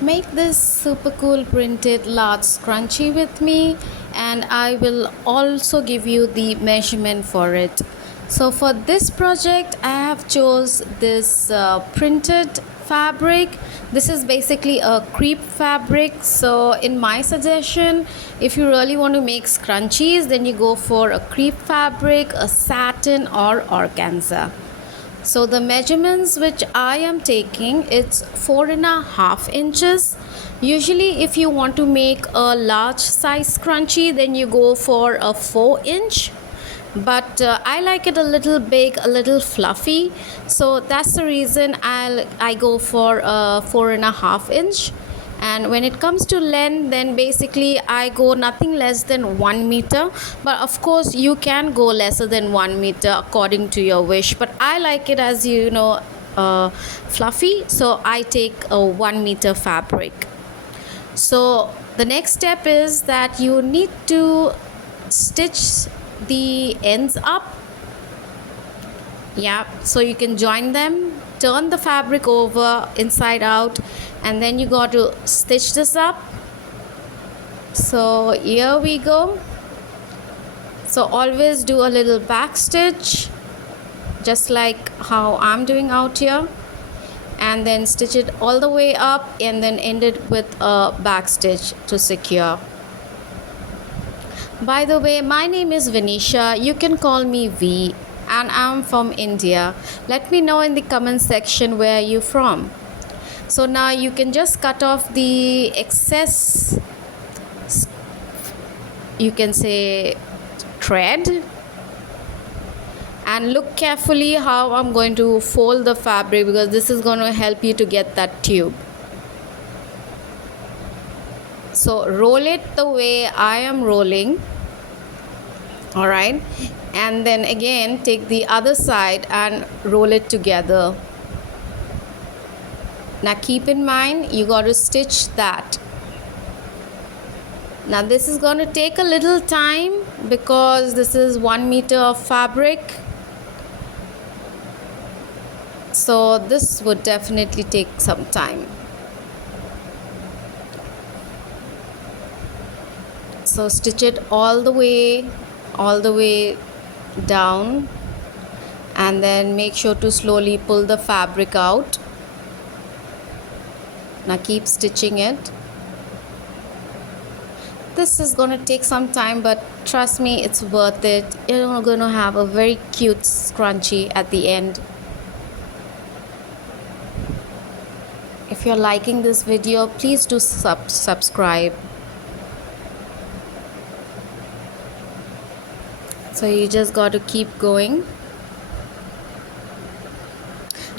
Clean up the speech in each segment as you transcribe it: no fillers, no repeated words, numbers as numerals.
Make this super cool printed large scrunchie with me, and I will also give you the measurement for it. So for this project I have chose this printed fabric. This is basically a crepe fabric. So in my suggestion, if you really want to make scrunchies, then you go for a crepe fabric, a satin or organza. So the measurements which I am taking, it's 4.5 inches. Usually if you want to make a large size scrunchie, then you go for a 4 inch, but I like it a little big, a little fluffy, so that's the reason I go for a 4.5 inch. And when it comes to length, then basically I go nothing less than 1 meter, but of course you can go lesser than 1 meter according to your wish, but I like it, as you know, fluffy, so I take a 1 meter fabric. So the next step is that you need to stitch the ends up. Yeah, so you can join them, turn the fabric over inside out, and then you got to stitch this up. So here we go. So always do a little back stitch, just like how I'm doing out here, and then stitch it all the way up and then end it with a back stitch to secure. By the way, my name is Venetia. You can call me V, and I'm from India. Let me know in the comment section where you're from. So now you can just cut off the excess, you can say, thread, and look carefully how I'm going to fold the fabric, because this is going to help you to get that tube. So roll it the way I am rolling, all right, and then again take the other side and roll it together. Now keep in mind, you got to stitch that. Now this is going to take a little time because this is 1 meter of fabric, so this would definitely take some time. So stitch it all the way down, and then make sure to slowly pull the fabric out. Now keep stitching it. This is going to take some time, but trust me, it's worth it. You're going to have a very cute scrunchie at the end. If you're liking this video, please do subscribe. So you just got to keep going.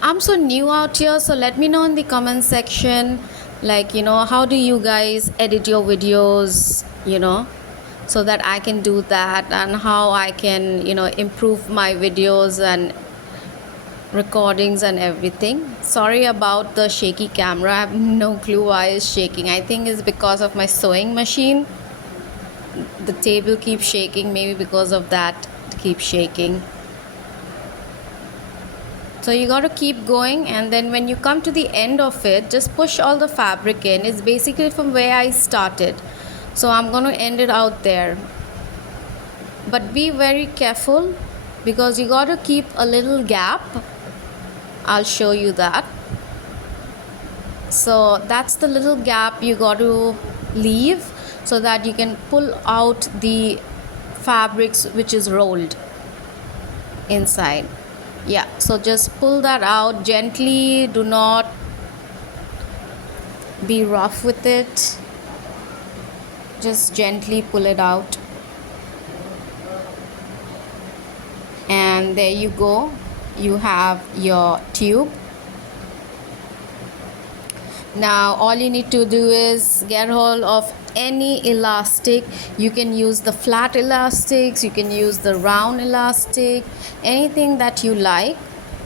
I'm so new out here, so let me know in the comment section, like, how do you guys edit your videos, so that I can do that, and how I can, improve my videos and recordings and everything. Sorry about the shaky camera. I have no clue why it's shaking. I think it's because of my sewing machine. The table keeps shaking, maybe because of that it keeps shaking. So you got to keep going, and then when you come to the end of it, just push all the fabric in. It's basically from where I started, so I'm going to end it out there, but be very careful because you got to keep a little gap. I'll show you that. So that's the little gap you got to leave, so that you can pull out the fabrics which is rolled inside. Yeah, so just pull that out gently. Do not be rough with it. Just gently pull it out, and there you go. You have your tube. Now all you need to do is get hold of any elastic. You can use the flat elastics, you can use the round elastic, anything that you like.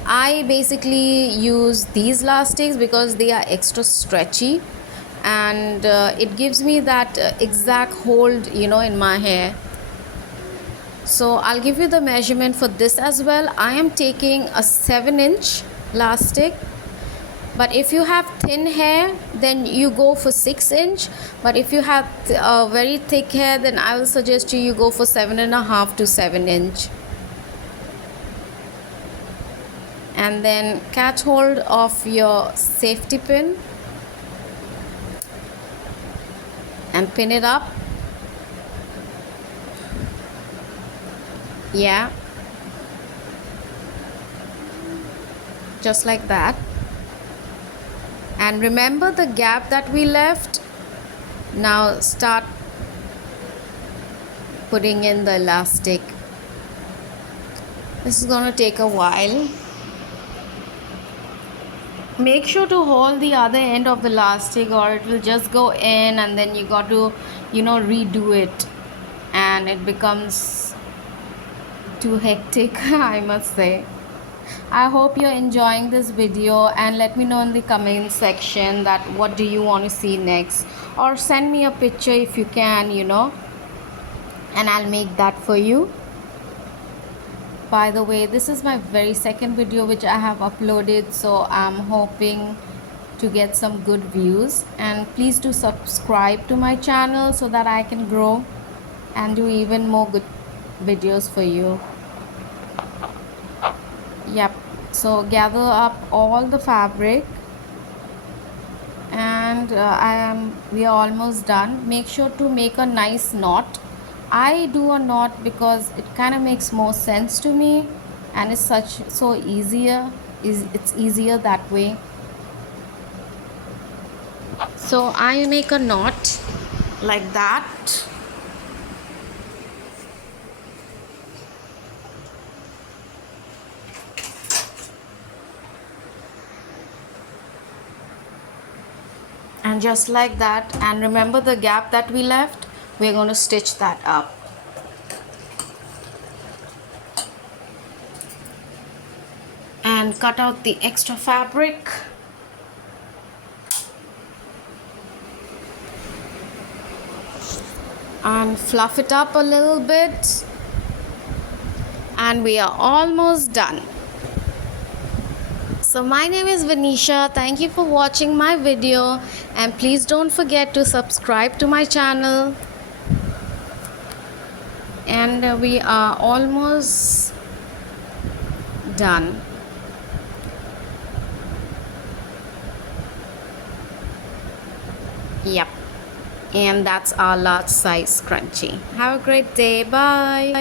I basically use these elastics because they are extra stretchy, and it gives me that exact hold, in my hair. So I'll give you the measurement for this as well. I am taking a 7-inch elastic, But if you have thin hair, then you go for 6 inch. But if you have very thick hair, then I will suggest you go for 7.5 to 7 inch. And then catch hold of your safety pin and pin it up. Yeah, just like that. And remember the gap that we left. Now start putting in the elastic. This is going to take a while. Make sure to hold the other end of the elastic, or it will just go in and then you got to redo it, and it becomes too hectic. I must say. I hope you're enjoying this video, and let me know in the comment section that what do you want to see next, or send me a picture if you can, and I'll make that for you. By the way, this is my very second video which I have uploaded, so I'm hoping to get some good views. And please do subscribe to my channel so that I can grow and do even more good videos for you. Yep, so gather up all the fabric, and we are almost done. Make sure to make a nice knot. I do a knot because it kind of makes more sense to me, and it's it's easier that way. So I make a knot like that. And just like that, and remember the gap that we left, we're going to stitch that up. And cut out the extra fabric. And fluff it up a little bit. And we are almost done. So my name is Vanisha. Thank you for watching my video, and please don't forget to subscribe to my channel. And we are almost done. Yep, and that's our large size scrunchie. Have a great day. Bye.